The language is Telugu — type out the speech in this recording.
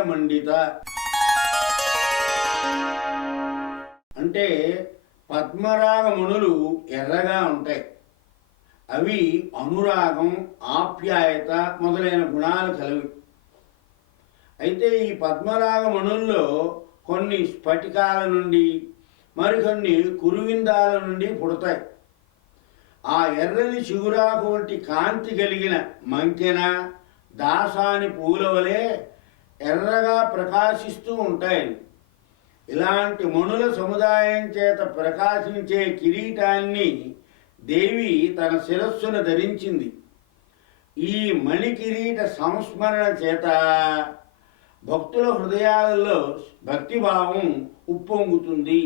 నీలమండిత అంటే పద్మరాగమణులు ఎర్రగా ఉంటాయి. అవి అనురాగం, ఆప్యాయత మొదలైన గుణాలు కలవి. అయితే ఈ పద్మరాగమణుల్లో కొన్ని స్ఫటికాల నుండి మరికొన్ని కురువిందాల నుండి పుడతాయి. ఆ ఎర్రని చిగురాకు వంటి కాంతి కలిగిన మంకెన, దాసాని పూల వలె ఎర్రగా ప్రకాశిస్తూ ఉంటాయి. ఇలాంటి మణుల సముదాయం చేత ప్రకాశించే కిరీటాన్ని దేవి తన శిరస్సును ధరించింది. ఈ మణికిరీట సంస్మరణ చేత భక్తుల హృదయాలలో భక్తిభావం ఉప్పొంగుతుంది.